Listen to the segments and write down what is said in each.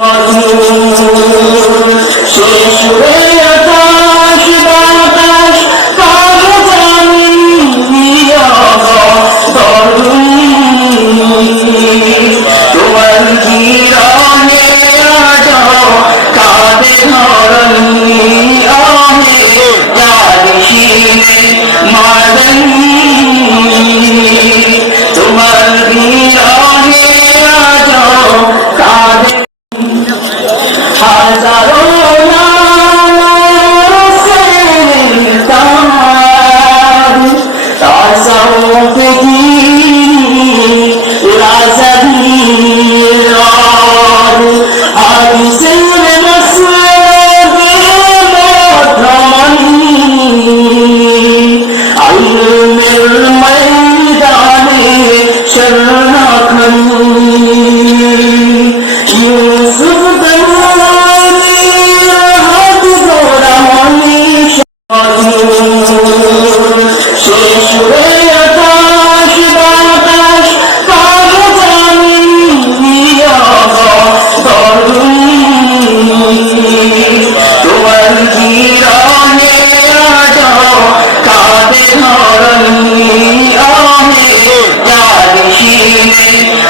주님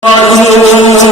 Oh,